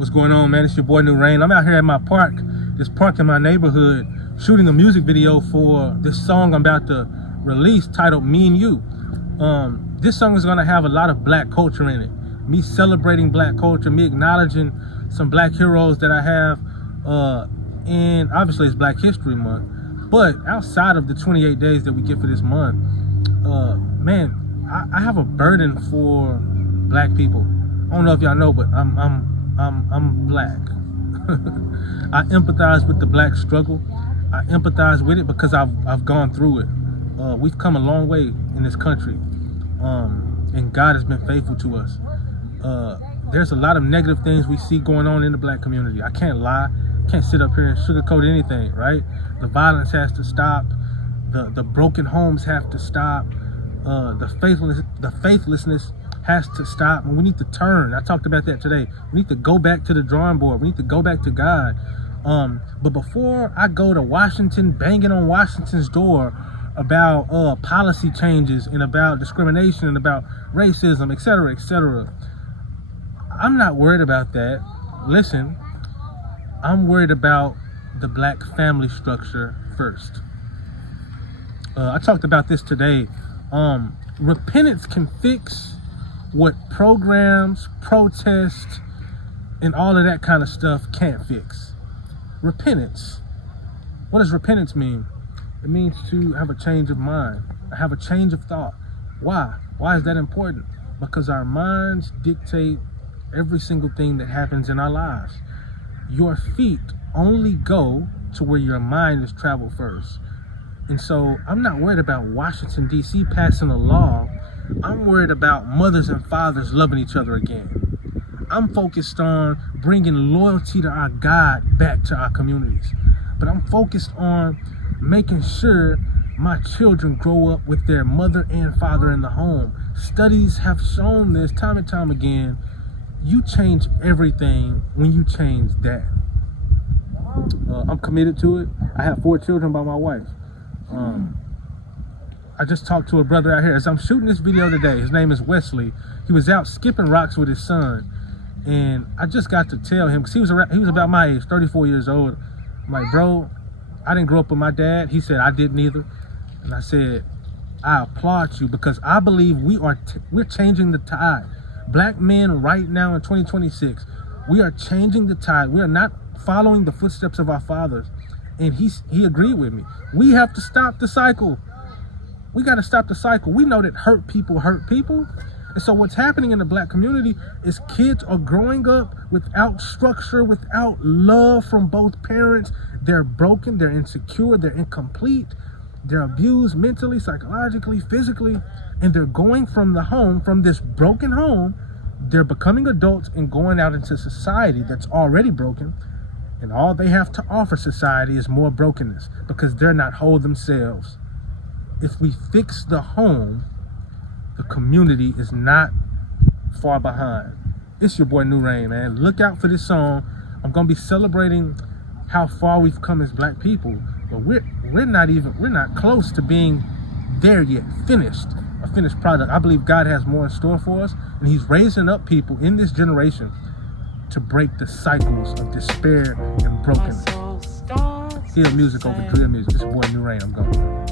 What's going on, man? It's your boy New Rain. I'm out here at my park, this park in my neighborhood, shooting a music video for this song I'm about to release titled Me and You. This song is gonna have a lot of black culture in it. Me celebrating black culture, me acknowledging some black heroes that I have. And obviously it's Black History Month. But outside of the 28 days that we get for this month, man, I have a burden for black people. I don't know if y'all know, but I'm black. I empathize with the black struggle. I empathize with it because I've gone through it. We've come a long way in this country, and God has been faithful to us. There's a lot of negative things we see going on in the black community. I can't lie. Can't sit up here and sugarcoat anything, right? The violence has to stop. The broken homes have to stop. The faithlessness has to stop, and we need to turn. I talked about that today. We need to go back to the drawing board. We need to go back to God. But before I go to Washington, banging on Washington's door about policy changes and about discrimination and about racism, etc., etc., I'm not worried about that. Listen, I'm worried about the black family structure first. I talked about this today. Repentance can fix what programs, protests, and all of that kind of stuff can't fix. Repentance. What does repentance mean? It means to have a change of mind, have a change of thought. Why? Why is that important? Because our minds dictate every single thing that happens in our lives. Your feet only go to where your mind is traveled first. And so I'm not worried about Washington, D.C. passing a law. I'm worried about mothers and fathers loving each other again. I'm focused on bringing loyalty to our God back to our communities. But I'm focused on making sure my children grow up with their mother and father in the home. Studies have shown this time and time again. You change everything when you change that. I'm committed to it. I have 4 children by my wife. I just talked to a brother out here as I'm shooting this video today. His name is Wesley. He was out skipping rocks with his son, and I just got to tell him, because he was about my age, 34 years old. I'm like, bro, I didn't grow up with my dad. He said, I didn't either. And I said, I applaud you, because I believe we're changing the tide. Black men right now in 2026, we are changing the tide. We are not following the footsteps of our fathers. And he agreed with me. We have to stop the cycle. We got to stop the cycle. We know that hurt people hurt people. And so what's happening in the black community is kids are growing up without structure, without love from both parents. They're broken, they're insecure, they're incomplete. They're abused mentally, psychologically, physically, and they're going from the home, from this broken home, they're becoming adults and going out into society that's already broken. And all they have to offer society is more brokenness, because they're not whole themselves. If we fix the home, the community is not far behind. It's your boy New Rain, man. Look out for this song. I'm gonna be celebrating how far we've come as black people, but we're not close to being there yet, a finished product. I believe God has more in store for us, and he's raising up people in this generation to break the cycles of despair and brokenness. Hear music over drill music. It's your boy New Rain. I'm going.